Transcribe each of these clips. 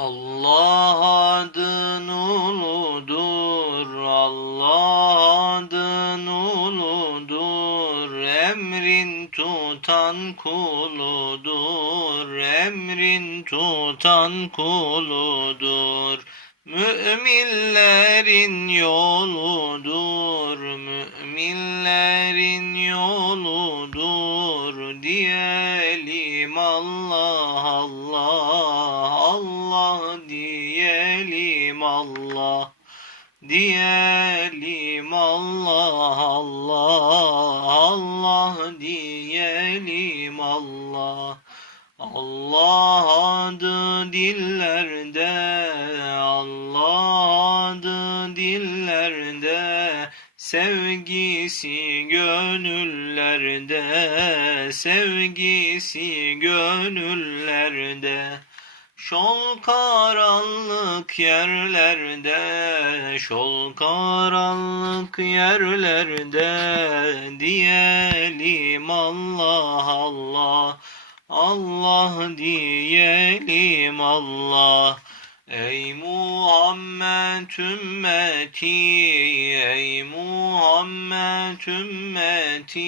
Allah adın uludur, Allah adın uludur, emrin tutan kuludur, emrin tutan kuludur. Müminlerin yoludur, müminlerin yoludur diyelim Allah Allah Allah. Diyelim Allah Allah Allah. Diyelim Allah. Allah adı dillerde Allah adı dillerde. Sevgisi gönüllerde, sevgisi gönüllerde. Şol karanlık yerlerde, şol karanlık yerlerde diyelim Allah Allah, Allah diyelim Allah. Ey Muhammed ümmeti, ey Muhammed ümmeti,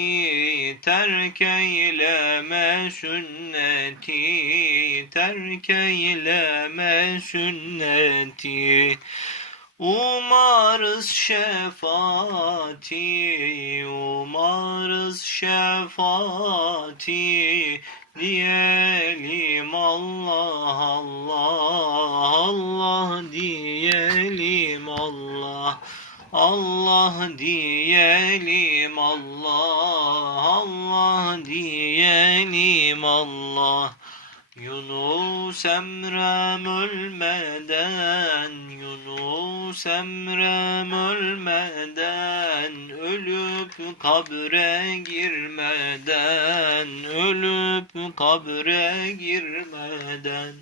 terk eyleme sünneti, terk eyleme sünneti. Umarız şefaati, umarız şefaati, diyelim Allah Allah Allah diyelim Allah Allah diyelim Allah. Yunus Emrem ölmeden Yunus Emrem ölmeden Ölüp kabre girmeden Ölüp kabre girmeden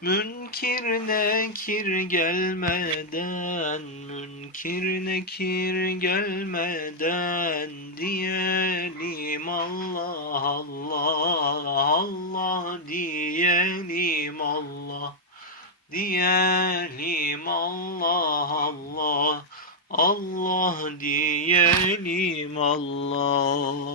Münkir nekir gelmeden, münkir nekir gelmeden diyelim Allah Allah Allah diyelim Allah. Diyelim Allah Allah Allah diyelim Allah